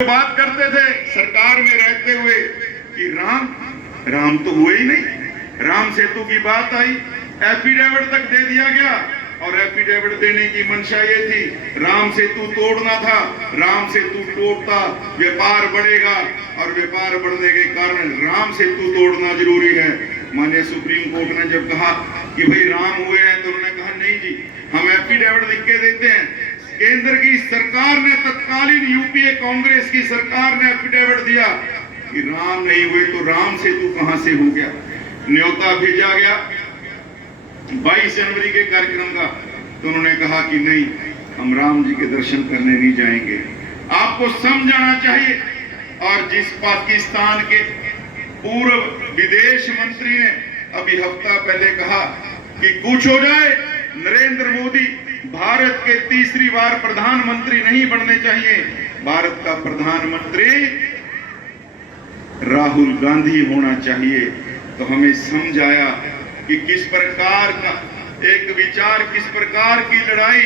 बात करते थे सरकार में रहते हुए कि राम तो हुए ही नहीं। राम सेतु की बात आई, एफिडेविट तक दे दिया गया और एफिडेविट देने की मंशा ये थी राम सेतु तोड़ना था। राम सेतु टूटता व्यापार बढ़ेगा और व्यापार बढ़ने के कारण राम सेतु तोड़ना जरूरी है। माननीय सुप्रीम कोर्ट ने जब कहा कि भाई राम हुए हैं तो उन्होंने कहा नहीं जी, हम एफिडेविट लिख के देते हैं। केंद्र की सरकार ने, तत्कालीन यूपीए कांग्रेस की सरकार ने एफिडेविट दिया कि राम नहीं हुए तो राम सेतु कहां से हो गया। न्योता भेजा गया 22 जनवरी के कार्यक्रम का, तो उन्होंने कहा कि नहीं, हम राम जी के दर्शन करने नहीं जाएंगे। आपको समझाना चाहिए। और जिस पाकिस्तान के पूर्व विदेश मंत्री ने अभी हफ्ता पहले कहा कि कुछ हो जाए, नरेंद्र मोदी भारत के तीसरी बार प्रधानमंत्री नहीं बनने चाहिए, भारत का प्रधानमंत्री राहुल गांधी होना चाहिए। तो हमें समझाया कि किस प्रकार का एक विचार, किस प्रकार की लड़ाई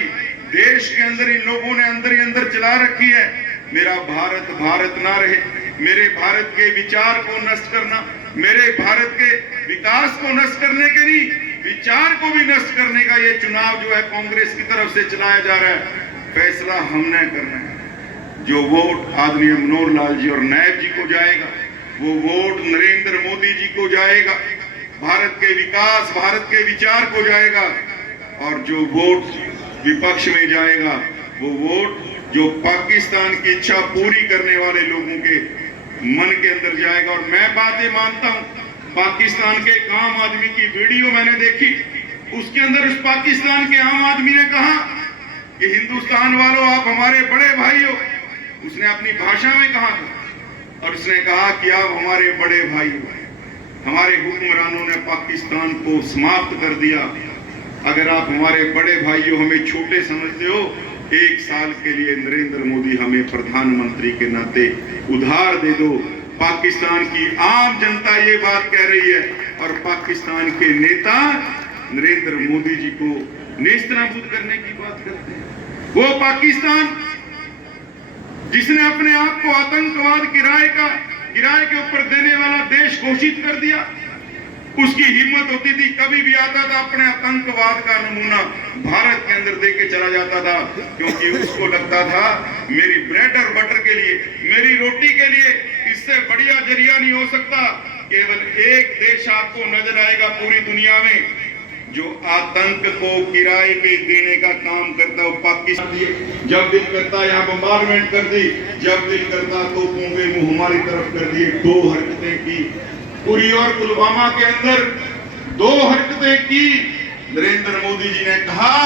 देश के अंदर इन लोगों ने अंदर ही अंदर चला रखी है। मेरा भारत भारत ना रहे, मेरे भारत के विचार को नष्ट करना, मेरे भारत के विकास को नष्ट करने के नहीं, विचार को भी नष्ट करने का ये चुनाव जो है कांग्रेस की तरफ से चलाया जा रहा है। फैसला हमने करना है। जो वोट आदरणीय मनोहर लाल जी और नायब जी को जाएगा, वो वोट नरेंद्र मोदी जी को जाएगा, भारत के विकास, भारत के विचार को जाएगा। और जो वोट विपक्ष में जाएगा, वो वोट जो पाकिस्तान की इच्छा पूरी करने वाले लोगों के मन के अंदर जाएगा। और मैं बातें मानता हूं, पाकिस्तान के एक आम आदमी की वीडियो मैंने देखी, उसके अंदर उस पाकिस्तान के आम आदमी ने कहा कि हिंदुस्तान वालों, आप हमारे बड़े भाई हो। उसने अपनी भाषा में कहा था और उसने कहा कि आप हमारे बड़े भाई हो। हमारे हुक्मरानों ने पाकिस्तान को समाप्त कर दिया। अगर आप हमारे बड़े भाई हो, हमें छोटे समझते हो, 1 साल के लिए नरेंद्र मोदी हमें प्रधानमंत्री के नाते उधार दे दो। पाकिस्तान की आम जनता ये बात कह रही है और पाकिस्तान के नेता नरेंद्र मोदी जी को नेस्तनाबूद करने की बात करते हैं। वो पाकिस्तान जिसने अपने आप को आतंकवाद किराए के ऊपर देने वाला देश घोषित कर दिया, उसकी हिम्मत होती थी, कभी भी आता था अपने आतंकवाद का नमूना भारत के अंदर देके चला जाता था, क्योंकि उसको लगता था मेरी ब्रेड और बटर के लिए, मेरी रोटी के लिए इससे बढ़िया जरिया नहीं हो सकता। केवल एक देश आपको नजर आएगा पूरी दुनिया में जो आतंक को किराए पे देने का काम करता है, वो पाकिस्तान। जब दिल करता यहाँ बम्बारमेंट कर दी, जब दिल करता तोपों के मुंह हमारी तरफ कर दिए। 2 हरकतें की उरी और पुलवामा के अंदर, 2 हरकतें की। नरेंद्र मोदी जी ने कहा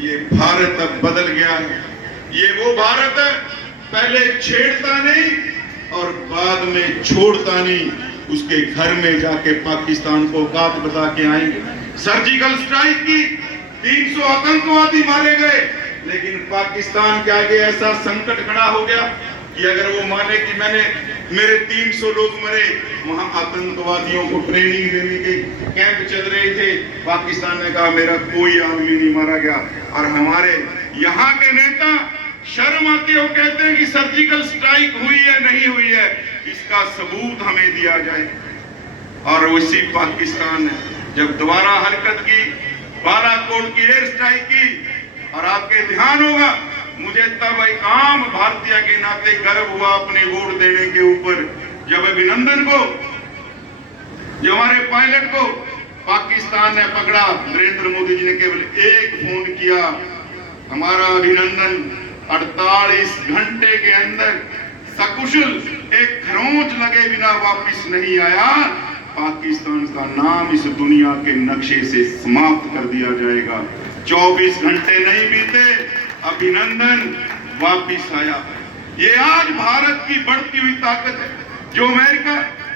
ये भारत अब बदल गया है, ये वो भारत है पहले छेड़ता नहीं और बाद में छोड़ता नहीं। उसके घर में जाके पाकिस्तान को औकात बता के आएंगे। सर्जिकल स्ट्राइक की, 300 आतंकवादी मारे गए, लेकिन पाकिस्तान के आगे ऐसा संकट खड़ा हो गया कि अगर वो माने कि मेरे 300 लोग मरे, वहां आतंकवादियों को ट्रेनिंग देने के कैंप चल रहे थे, पाकिस्तान ने कहा मेरा कोई आदमी नहीं मारा गया। और हमारे यहाँ के नेता शर्म आते हो कहते हैं कि सर्जिकल स्ट्राइक हुई है नहीं हुई है, इसका सबूत हमें दिया जाए। और उसी पाकिस्तान ने जब दोबारा हरकत की, बालाकोट की एयर स्ट्राइक की, और आपके ध्यान होगा, मुझे तब एक आम भारतीय के नाते गर्व हुआ अपने वोट देने के ऊपर, जब अभिनंदन को, जो हमारे पायलट को पाकिस्तान ने पकड़ा। नरेंद्र मोदी जी ने केवल एक फोन किया, हमारा अभिनंदन 48 घंटे के अंदर सकुशल, एक खरोंच लगे बिना वापस नहीं आया। पाकिस्तान का नाम इस दुनिया के नक्शे से समाप्त कर दिया जाएगा। 24 घंटे नहीं बीते, अभिनंदन वापस आया। ये आज भारत की बढ़ती हुई ताकत है। जो अमेरिका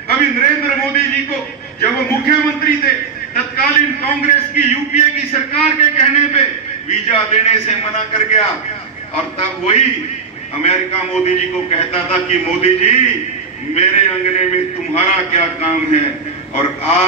कभी नरेंद्र मोदी जी को, जब वो मुख्यमंत्री थे, तत्कालीन कांग्रेस की यूपीए की सरकार के कहने पे वीजा देने से मना कर गया, और तब वही अमेरिका मोदी जी को कहता था कि मोदी जी मेरे अंगने में तुम्हारा क्या काम है। और आज